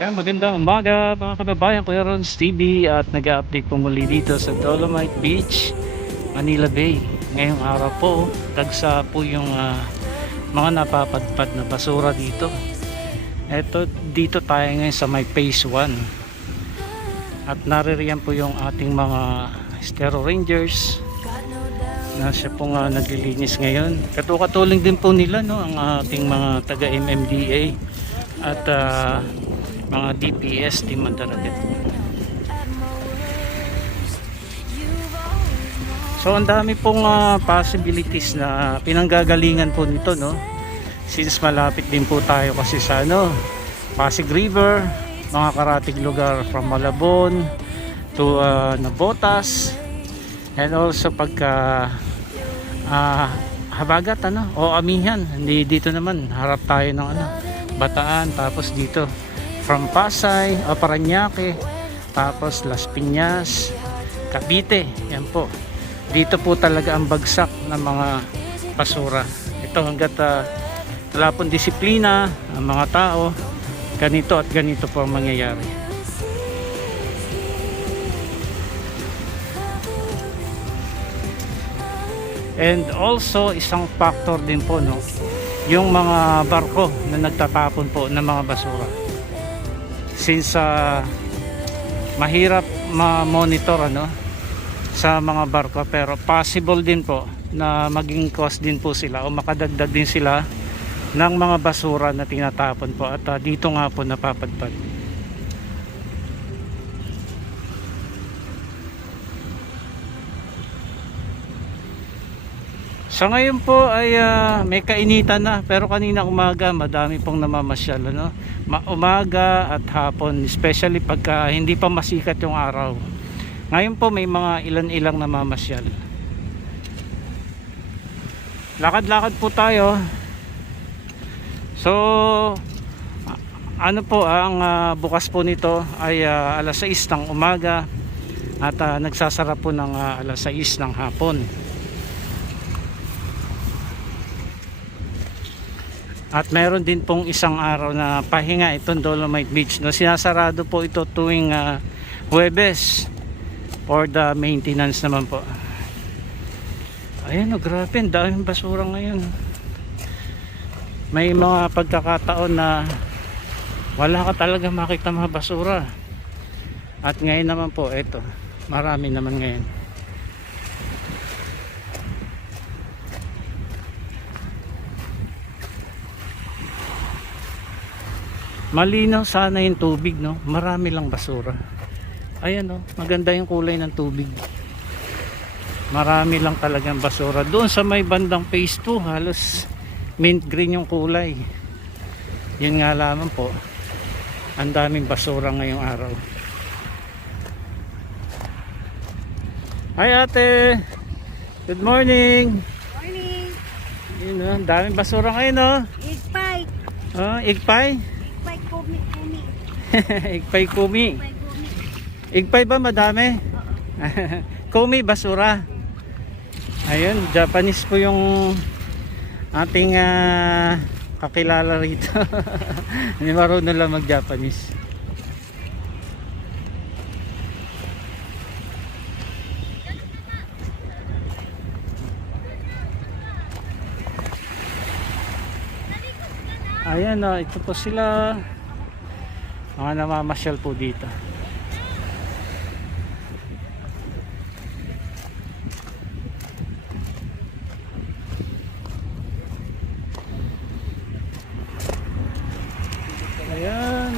Yan, magandang umaga mga kababayan, Kuya Rons TV at nag-update po muli dito sa Dolomite Beach, Manila Bay. Ngayong araw po, tagsa po yung mga napapadpad na basura dito. Eto, dito tayo ngayon sa may phase 1 at naririyan po yung ating mga Stero Rangers na siya po nga naglilinis ngayon. Katulong din po nila, no, ang ating mga taga MMDA at mga DPS Team Mandaragat. So ang dami pong possibilities na pinanggagalingan po nito, no, since malapit din po tayo kasi sa Pasig River, mga karatig lugar from Malabon to Navotas, and also pagka Habagat o Amihan. Hindi, dito naman harap tayo ng Bataan, tapos dito from Pasay o Parañaque, tapos Las Piñas, Cavite. Yan po, dito po talaga ang bagsak ng mga basura. Ito hanggat wala pong disiplina ang mga tao, ganito at ganito po ang mangyayari. And also isang factor din po, no, yung mga barko na nagtatapon po ng mga basura. Since mahirap ma-monitor sa mga barko, pero possible din po na maging cause din po sila o makadagdag din sila ng mga basura na tinatapon po at dito nga po napapadpad. Sa ngayon po ay may kainitan na, pero kanina umaga madami pong namamasyal, umaga at hapon, especially pagka hindi pa masikat yung araw. Ngayon po may mga ilan-ilang namamasyal. Lakad-lakad po tayo. So ano po ang bukas po nito ay alas 6 ng umaga at nagsasara po ng alas 6 ng hapon. At meron din pong isang araw na pahinga itong Dolomite Beach, no. Sinasarado po ito tuwing Huwebes for the maintenance naman po. Ayan, grabe, ang daming basura ngayon. May mga pagkakataon na wala ka talaga makita mga basura. At ngayon naman po, ito, marami naman ngayon. Malinaw sana yung tubig, no? Marami lang basura. Ayan, maganda yung kulay ng tubig. Marami lang talagang basura. Doon sa may bandang phase 2, halos mint green yung kulay. Yun nga lamang po, ang daming basura ngayong araw. Hi ate! Good morning! Morning! Yun, ang daming basura ngayon, no? Igpay! Igpay? Igpay kumi. Igpay kumi. Igpay ba madami? Kumi basura. Ayun, Japanese po yung ating kakilala rito. Hindi marunong lang mag Japanese. Ayan, ito po sila, mga namamasyal po dito. Ayan.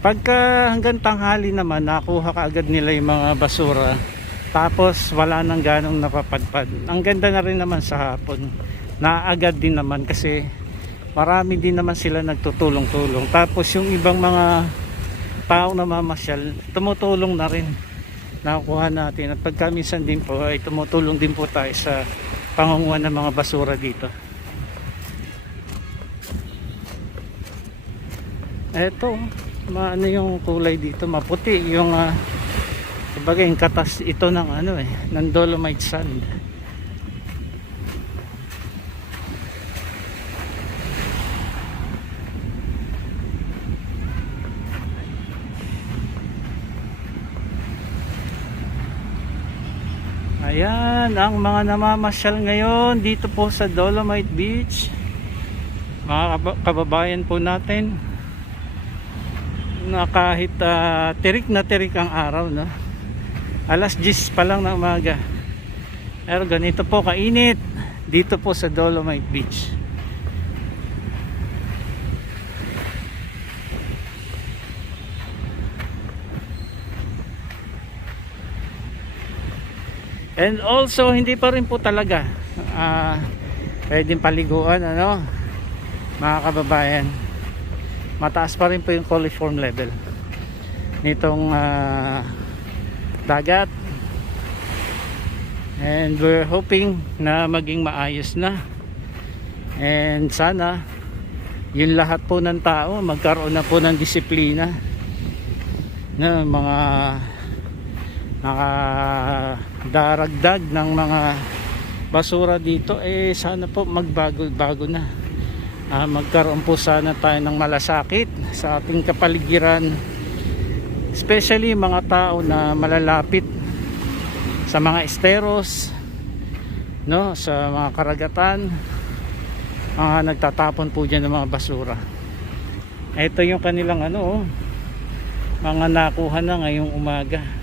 Pagka hanggang tanghali naman, nakuha ka agad nila yung mga basura, tapos wala nang ganong napapadpad. Ang ganda na rin naman sa hapon, naagad din naman kasi marami din naman sila nagtutulong-tulong. Tapos yung ibang mga tao na mamasyal, tumutulong na rin, nakuha natin. At pagka minsan din po ay tumutulong din po tayo sa pangunguha ng mga basura dito. Eto, ano yung kulay dito, maputi yung kumbaga yung katas ito ng ng Dolomite sand. Ayan ang mga namamasyal ngayon dito po sa Dolomite Beach, mga kababayan po natin, na kahit tirik na tirik ang araw, no? Alas 10 pa lang ng umaga, pero ganito po kainit dito po sa Dolomite Beach. And also hindi pa rin po talaga pwedeng paliguan, ano, mga kababayan. Mataas pa rin po yung coliform level nitong dagat, and we're hoping na maging maayos na, and sana yung lahat po ng tao magkaroon na po ng disiplina na mga nakadaragdag ng mga basura dito. Sana po magbago-bago na, magkaroon po sana tayo ng malasakit sa ating kapaligiran, especially mga tao na malalapit sa mga esteros, no, sa mga karagatan, mga nagtatapon po dyan ng mga basura. Ito yung kanilang ano, mga nakuha na ngayong umaga.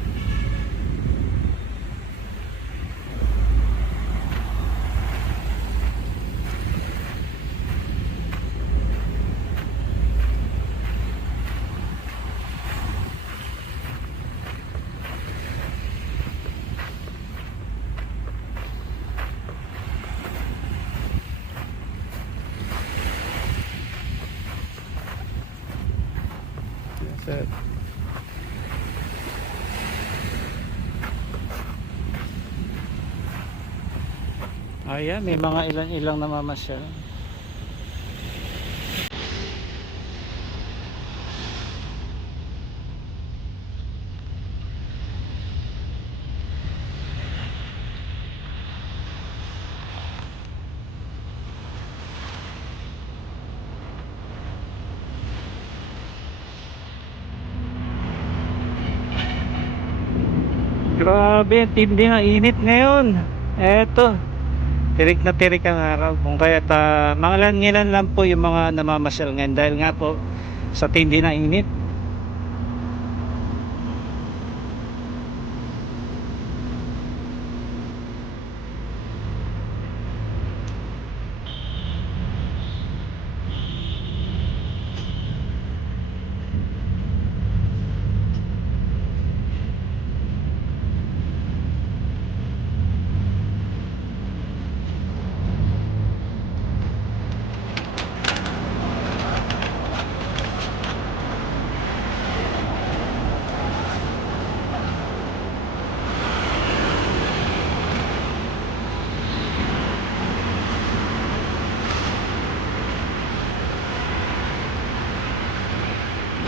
Ayan, may mga ilang namamasyal. Grabe, tindi ng init ngayon. Eto, tirik na tirik ang araw. Kung kaya't mga langilan lang po yung mga namamasyal ngayon, dahil nga po sa tindi ng init.